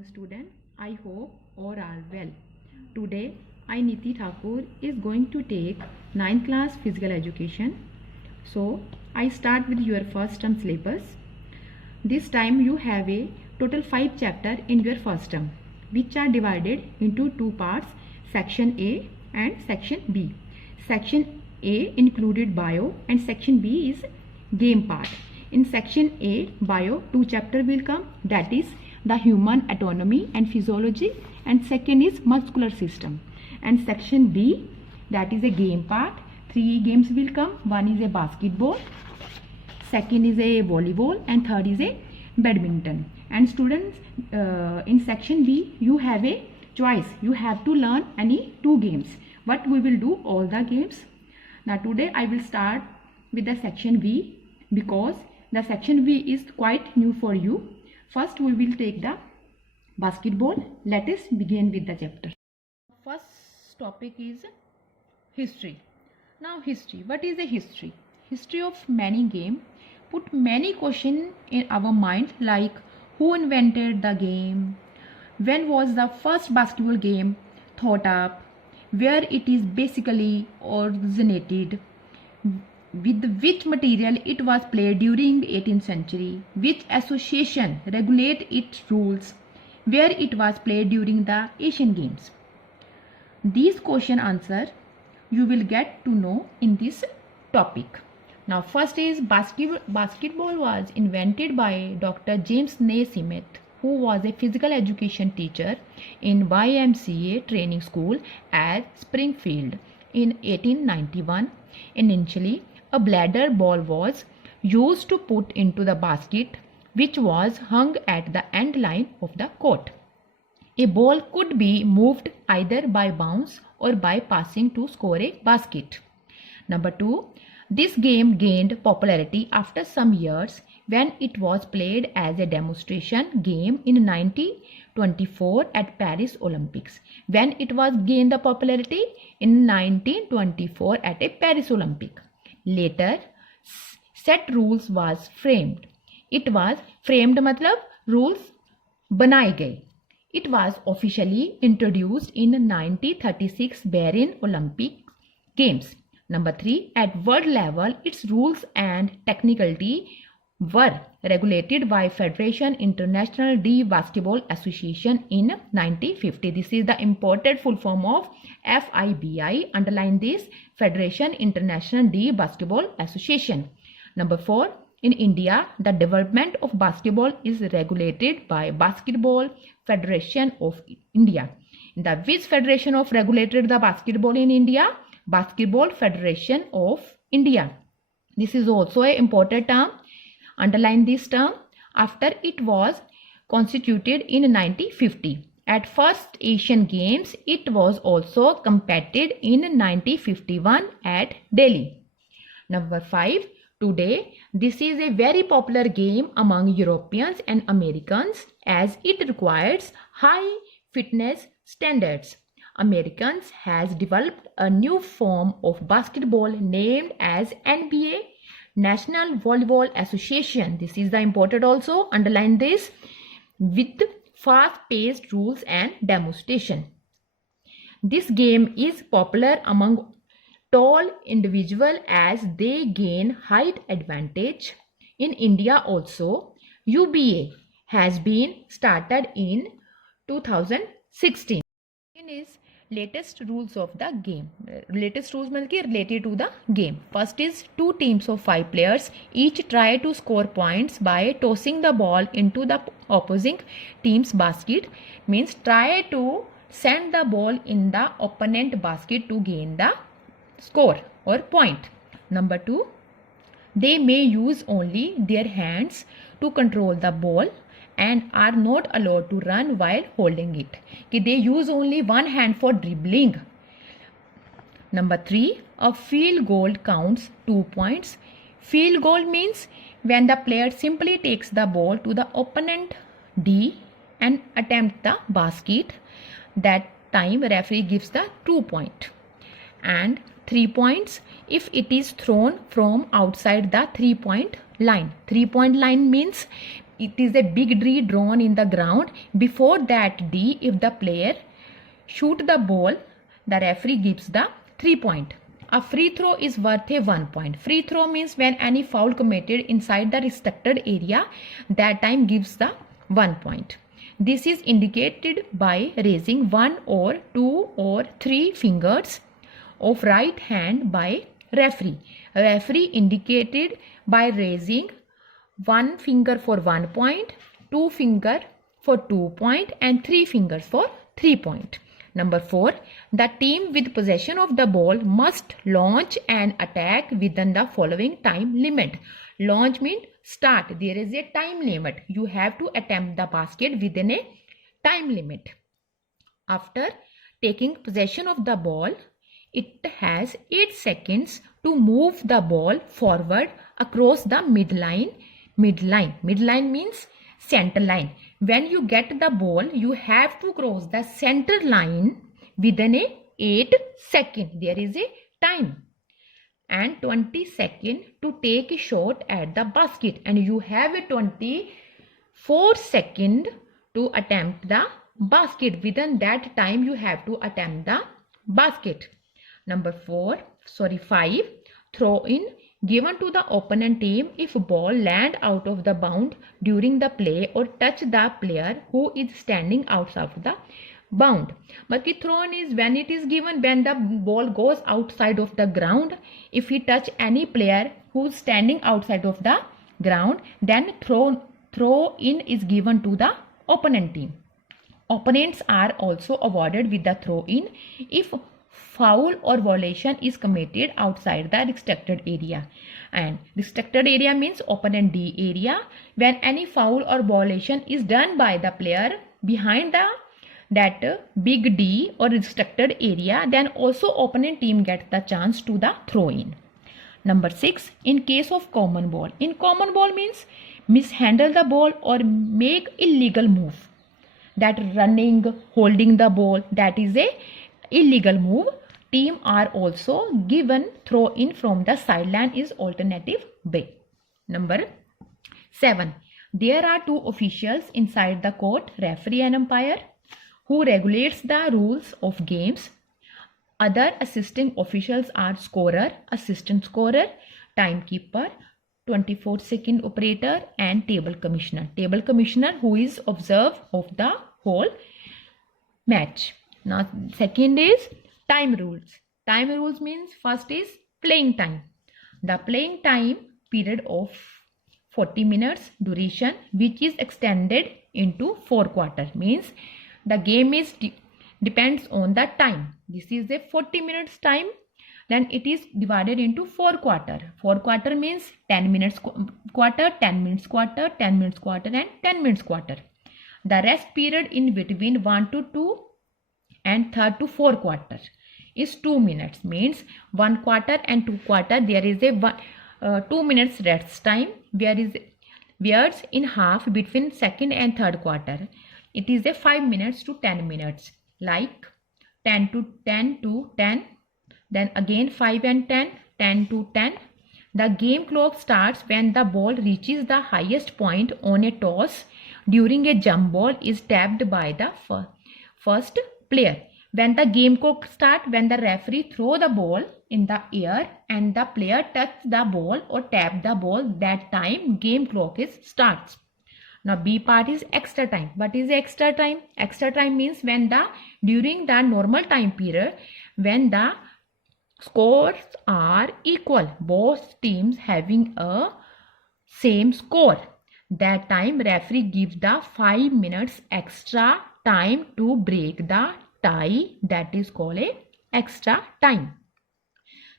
morning student. I hope all are well. Today I Niti Thakur is going to take 9th class physical education. So I start with your first term syllabus. This time you have a total 5 chapter in your first term, which are divided into two parts, section A and section B. Section A included bio and section B is game part. In section A bio, 2 chapter will come, that is the human anatomy and physiology, and second is muscular system. And section B, that is a game part, 3 games will come. One is a basketball, second is a volleyball, and third is a badminton. And students, in section B you have a choice, you have to learn any 2 games, but we will do all the games. Now today I will start with the section B because the section B is quite new for you. First we will take the basketball. Let us begin with the chapter. First topic is history. Now history, what is a history? History of many game put many questions in our mind, like who invented the game, when was the first basketball game thought up, where it is basically originated, with which material it was played during the 18th century, which association regulate its rules, where it was played during the Asian Games. These question answer you will get to know in this topic. Now first is basketball was invented by Dr. James Naismith, who was a physical education teacher in YMCA training school at Springfield in 1891. Initially, a bladder ball was used to put into the basket, which was hung at the end line of the court. A ball could be moved either by bounce or by passing to score a basket. Number 2, this game gained popularity after some years when it was played as a demonstration game in 1924 at Paris Olympics. When it was gained the popularity in 1924 at a Paris Olympic. Later, set rules was framed. It was framed मतलब rules बनाए गए. It was officially introduced in 1936 Berlin Olympic Games. Number 3, at world level, its rules and technicality were regulated by Federation International de Basketball Association in 1950. This is the important full form of FIBI. Underline this, Federation International de Basketball Association. Number 4, in India, the development of basketball is regulated by Basketball Federation of India. The which federation of regulated the basketball in India? Basketball Federation of India. This is also an important term. Underline this term. After it was constituted in 1950. At first Asian Games, it was also competed in 1951 at Delhi. Number 5. Today, this is a very popular game among Europeans and Americans as it requires high fitness standards. Americans has developed a new form of basketball named as NBA, National Volleyball Association. This is the important also. Underline this, with fast-paced rules and demonstration. This game is popular among tall individuals as they gain height advantage. In India also, UBA has been started in 2016. Is latest rules of the game. Latest rules means related to the game. First is 2 teams of 5 players each try to score points by tossing the ball into the opposing team's basket. Means try to send the ball in the opponent basket to gain the score or point. Number 2, they may use only their hands to control the ball and are not allowed to run while holding it. They use only one hand for dribbling. Number 3, a field goal counts 2 points. Field goal means when the player simply takes the ball to the opponent D and attempt the basket. That time referee gives the 2 point. And 3 points if it is thrown from outside the 3-point line. 3-point line means it is a big D drawn in the ground. Before that D, if the player shoot the ball, the referee gives the 3 point. A free throw is worth a 1 point. Free throw means when any foul committed inside the restricted area, that time gives the 1 point. This is indicated by raising 1 or 2 or 3 fingers of right hand by referee. Referee indicated by raising 1 finger for 1 point, 2 finger for 2 point and 3 fingers for 3 point. Number 4, the team with possession of the ball must launch an attack within the following time limit. Launch means start. There is a time limit. You have to attempt the basket within a time limit. After taking possession of the ball, it has 8 seconds to move the ball forward across the midline. Midline means center line. When you get the ball, you have to cross the center line within a 8 seconds. There is a time. And 20 seconds to take a shot at the basket. And you have a 24 seconds to attempt the basket. Within that time, you have to attempt the basket. Number 5. Throw in given to the opponent team if ball land out of the bound during the play or touch the player who is standing outside of the bound. But the throw-in is when it is given when the ball goes outside of the ground. If he touch any player who is standing outside of the ground, then throw-in is given to the opponent team. Opponents are also awarded with the throw-in if foul or violation is committed outside the restricted area. And restricted area means opponent D area. When any foul or violation is done by the player behind that big D or restricted area, then also opponent team gets the chance to the throw-in. Number 6, in case of common ball. In common ball means mishandle the ball or make illegal move. That running, holding the ball, that is a illegal move. Team are also given throw-in from the sideline is alternative way. Number 7. There are 2 officials inside the court, referee and umpire, who regulates the rules of games. Other assisting officials are scorer, assistant scorer, timekeeper, 24-second operator and table commissioner. Table commissioner who is observer of the whole match. Now second is time rules. Time rules means first is playing time. The playing time period of 40 minutes duration which is extended into 4 quarters means the game is depends on the time. This is a 40 minutes time, then it is divided into 4 quarters. 4 quarter means 10 minutes quarter, 10 minutes quarter, 10 minutes quarter and 10 minutes quarter. The rest period in between 1 to 2 and 3rd to 4 quarter is 2 minutes means 1 quarter and 2 quarter there is a 2 minutes rest time whereas in half between 2nd and 3rd quarter it is a 5 minutes to 10 minutes like 10 to 10, then again 5 and 10, 10 to 10. The game clock starts when the ball reaches the highest point on a toss during a jump ball is tapped by the first player. When the game clock starts when the referee throw the ball in the air and the player touch the ball or tap the ball, that time game clock starts. Now B part is extra time. What is extra time? Extra time means when during the normal time period when the scores are equal, both teams having a same score. That time referee gives the 5 minutes extra time to break the tie, that is called a extra time.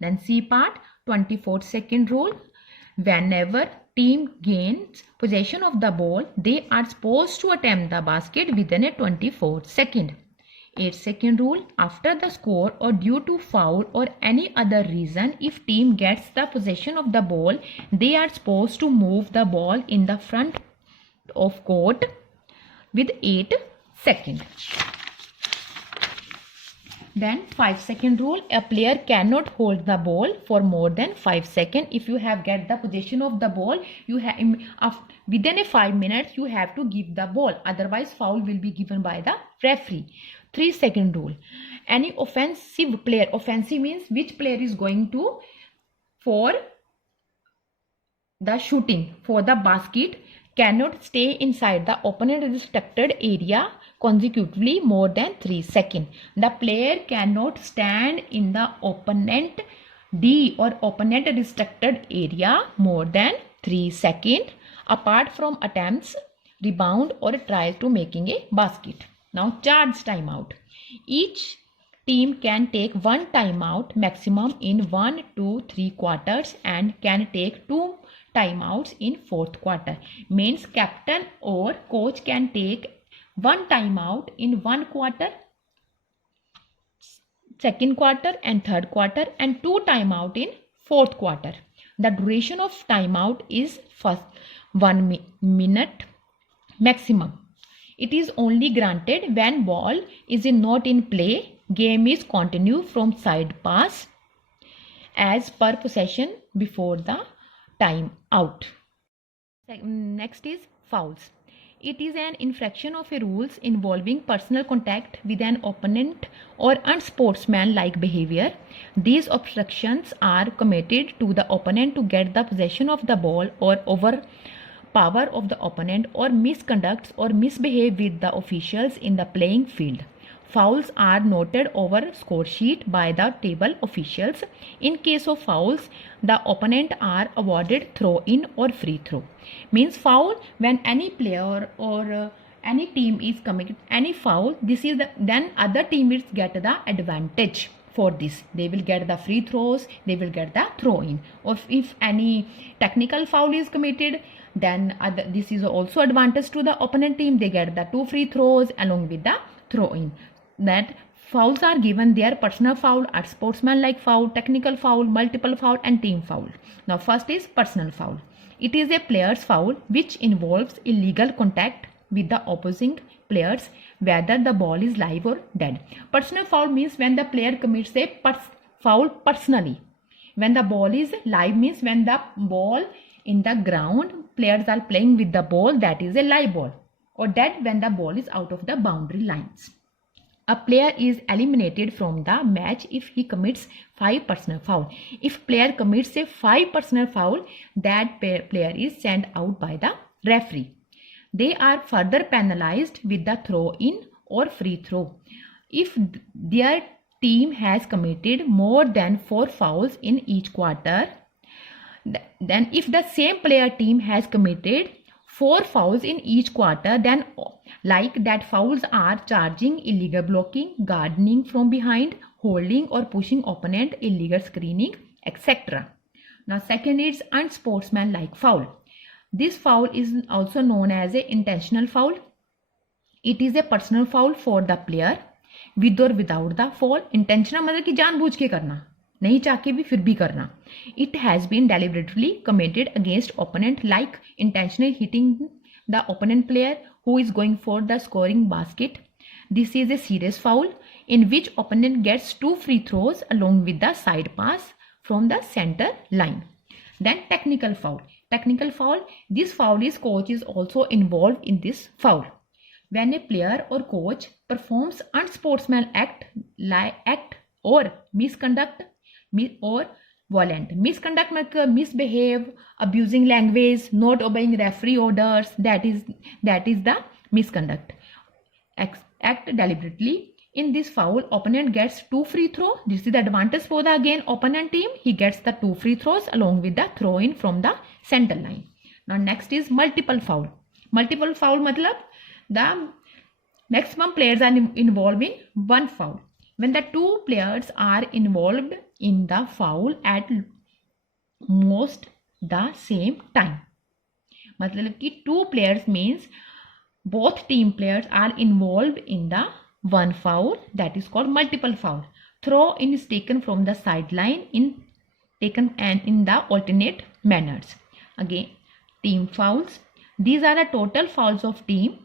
Then C part, 24-second rule. Whenever team gains possession of the ball, they are supposed to attempt the basket within a 24 second. 8-second rule. After the score or due to foul or any other reason, if team gets the possession of the ball, they are supposed to move the ball in the front of court with 8 seconds. Then 5-second rule, a player cannot hold the ball for more than 5 seconds. If you have get the possession of the ball, you have within a 5 minutes you have to give the ball, otherwise foul will be given by the referee. 3-second rule, any offensive player, offensive means which player is going to for the shooting for the basket, cannot stay inside the opponent restricted area consecutively more than 3 seconds. The player cannot stand in the opponent D or opponent restricted area more than 3 seconds apart from attempts, rebound or tries to making a basket. Now charge timeout. Each team can take one timeout maximum in 1, 2, 3 quarters and can take 2 timeouts in 4th quarter. Means captain or coach can take 1 timeout in 1 quarter, 2nd quarter and 3rd quarter, and 2 timeout in 4th quarter. The duration of timeout is first 1 minute maximum. It is only granted when ball is not in play. Game is continued from side pass as per possession before the time out. Next is fouls. It is an infraction of a rules involving personal contact with an opponent or unsportsmanlike behavior. These obstructions are committed to the opponent to get the possession of the ball or overpower of the opponent, or misconducts or misbehave with the officials in the playing field. Fouls are noted over score sheet by the table officials. In case of fouls, the opponent are awarded throw-in or free throw. Means foul when any player or any team is committed any foul. This is then other teammates get the advantage for this. They will get the free throws. They will get the throw-in. Or if any technical foul is committed, then this is also advantage to the opponent team. They get the 2 free throws along with the throw-in. That fouls are given their personal foul, sportsmanlike foul, technical foul, multiple foul and team foul. Now first is personal foul. It is a player's foul which involves illegal contact with the opposing players, whether the ball is live or dead. Personal foul means when the player commits a foul personally. When the ball is live means when the ball in the ground, players are playing with the ball, that is a live ball. Or dead when the ball is out of the boundary lines. A player is eliminated from the match if he commits 5 personal foul. If player commits a 5 personal foul, that player is sent out by the referee. They are further penalized with the throw-in or free throw. If their team has committed more than 4 fouls in each quarter, then if the same player team has committed 4 fouls in each quarter, then like that fouls are charging, illegal blocking, guarding from behind, holding or pushing opponent, illegal screening, etc. Now second is unsportsmanlike foul. This foul is also known as a intentional foul. It is a personal foul for the player with or without the foul. Intentional मतलब कि जानबूझ के करना, नहीं चाह के भी फिर भी करना. It has been deliberately committed against opponent, like intentionally hitting the opponent player who is going for the scoring basket. This is a serious foul in which opponent gets 2 free throws along with the side pass from the center line. Then technical foul. Technical foul, this foul is coach is also involved in this foul. When a player or coach performs unsportsmanlike act or misconduct or violent. Misconduct means misbehave, abusing language, not obeying referee orders. That is the misconduct. Act deliberately. In this foul, opponent gets 2 free throws. This is the advantage for the again opponent team. He gets the 2 free throws along with the throw in from the center line. Now next is multiple foul. Multiple foul matlab the maximum players are involved in one foul. When the 2 players are involved in the foul at most the same time. मतलब कि 2 players means both team players are involved in the one foul, that is called multiple foul. Throw in is taken from the sideline in the alternate manners. Again, team fouls. These are the total fouls of team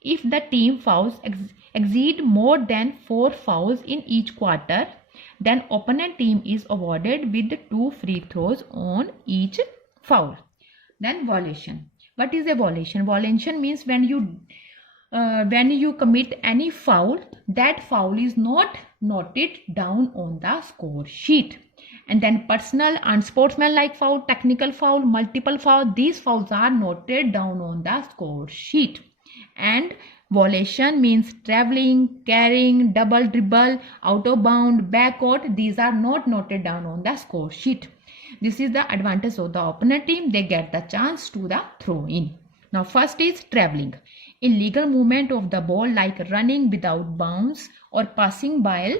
If the team fouls exceed more than 4 fouls in each quarter, then opponent team is awarded with 2 free throws on each foul. Then violation. What is a violation? Violation means when you commit any foul, that foul is not noted down on the score sheet. And then personal, unsportsmanlike foul, technical foul, multiple foul, these fouls are noted down on the score sheet. And violation means traveling, carrying, double dribble, out of bound, backcourt, these are not noted down on the score sheet. This is the advantage of the opponent team. They get the chance to the throw in. Now first is traveling. Illegal movement of the ball like running without bounds or passing while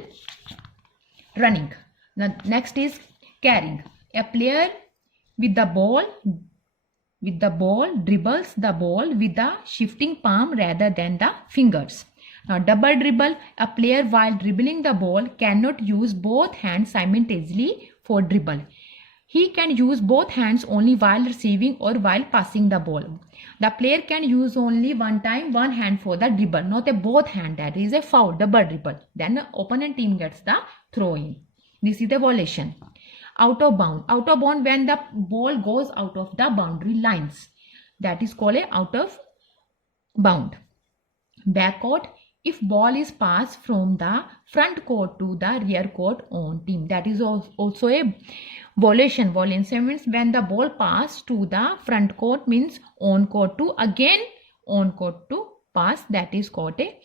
running. The next is carrying. A player with the ball dribbles the ball with the shifting palm rather than the fingers. Now double dribble. A player while dribbling the ball cannot use both hands simultaneously for dribble. He can use both hands only while receiving or while passing the ball. The player can use only one time one hand for the dribble, not a both hand. That is a foul, double dribble. Then the opponent team gets the throw in. This is the violation. Out of bound. Out of bound when the ball goes out of the boundary lines. That is called a out of bound. Backcourt. If ball is passed from the front court to the rear court on team. That is also a violation. Violation means when the ball passed to the front court means on court to again on court to pass. That is called a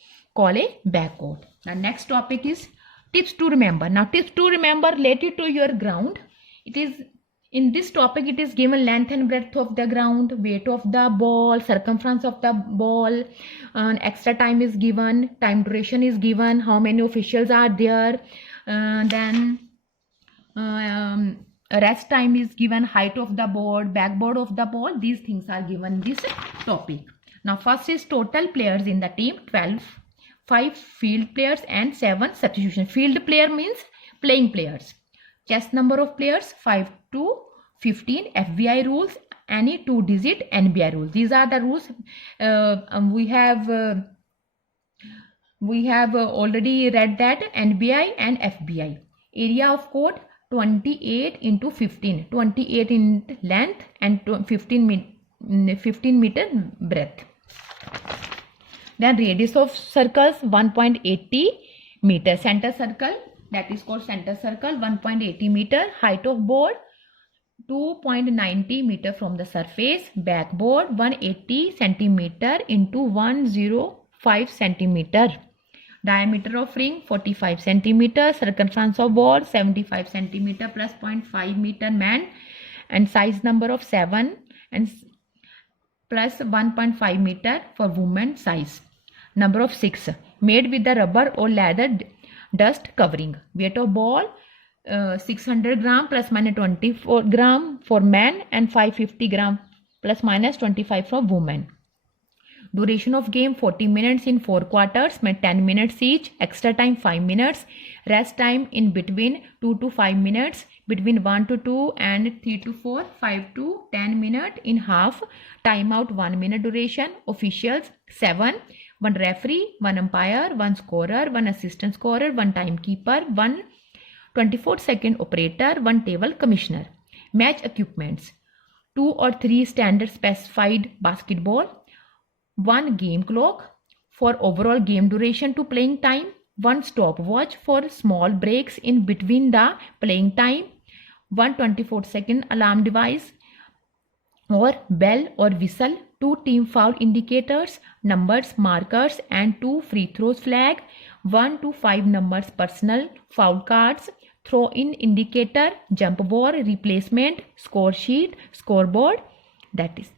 backcourt. The next topic is tips to remember. Now tips to remember related to your ground. It is in this topic it is given length and breadth of the ground, weight of the ball, circumference of the ball, extra time is given, time duration is given, how many officials are there, then rest time is given, height of the board, backboard of the ball. These things are given in this topic. Now first is total players in the team 12, 5 field players and 7 substitution. Field player means playing players. Chess number of players 5 to 15. FBI rules, any 2-digit NBI rules. These are the rules. We have already read that NBI and FBI. Area of court 28 into 15. 28 in length and 15 meter breadth. Then radius of circles 1.80 meter. Center circle, that is called center circle, 1.80 meter. Height of board 2.90 meter from the surface. Backboard 180 centimeter into 105 centimeter. Diameter of ring 45 centimeter. Circumference of board 75 centimeter plus 0.5 meter man. And size number of 7 and plus 1.5 meter for woman size. Number of 6. Made with the rubber or leather dust covering. Weight of ball 600 gram plus minus 24 gram for men and 550 gram plus minus 25 for women. Duration of game 40 minutes in 4 quarters, 10 minutes each. Extra time 5 minutes. Rest time in between 2 to 5 minutes. Between 1 to 2 and 3 to 4, 5 to 10 minutes in half. Timeout 1 minute duration. Officials 7. 1 referee, 1 umpire, 1 scorer, 1 assistant scorer, 1 timekeeper, 1 24-second operator, 1 table commissioner. Match equipments 2 or 3 standard specified basketball, 1 game clock for overall game duration to playing time, 1 stopwatch for small breaks in between the playing time, 1 24-second alarm device or bell or whistle, 2 team foul indicators, numbers, markers and 2 free throws flag, 1 to 5 numbers personal foul cards, throw in indicator, jump ball, replacement, score sheet, scoreboard. That is